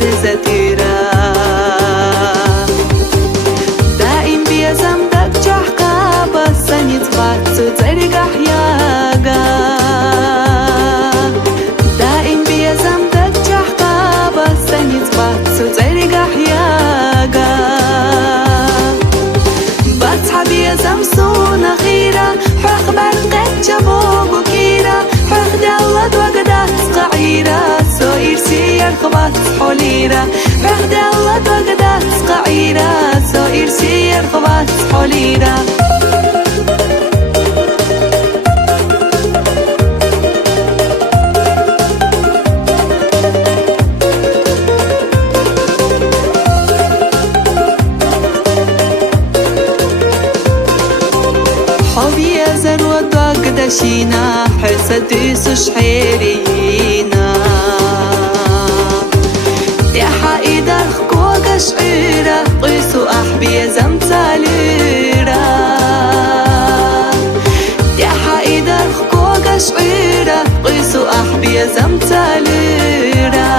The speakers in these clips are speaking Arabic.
زتيرا دائم بيزم دك جحكا بسني تغات ترجح ياغا دائم بيزم دك جحكا بسني تغات ترجح ياغا بتصحى بيزم سونا خيرا حق برقت جبوب وكيرا حق دلت وقدت قعيرا سوير سير خبات حوليرا حق دلت وقدت قعيرا سوير سير خبات حوليرا حبي أزر ودق دشينا حسدي سشحيرينا يا حائدة خكوك شعيرة قيسو أحبي زمتاليرا يا حائدة خكوك شعيرة قيسو أحبي زمتاليرا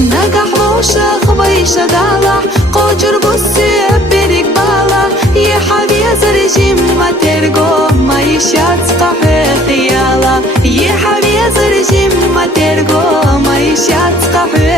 نقح موشا خبيشة دالح قوجر بسي بريك بالا يا حبي زرجي ما ترقو ما يشات قحي خيالا يا حبي زرجي ما ترقو ما يشات قحي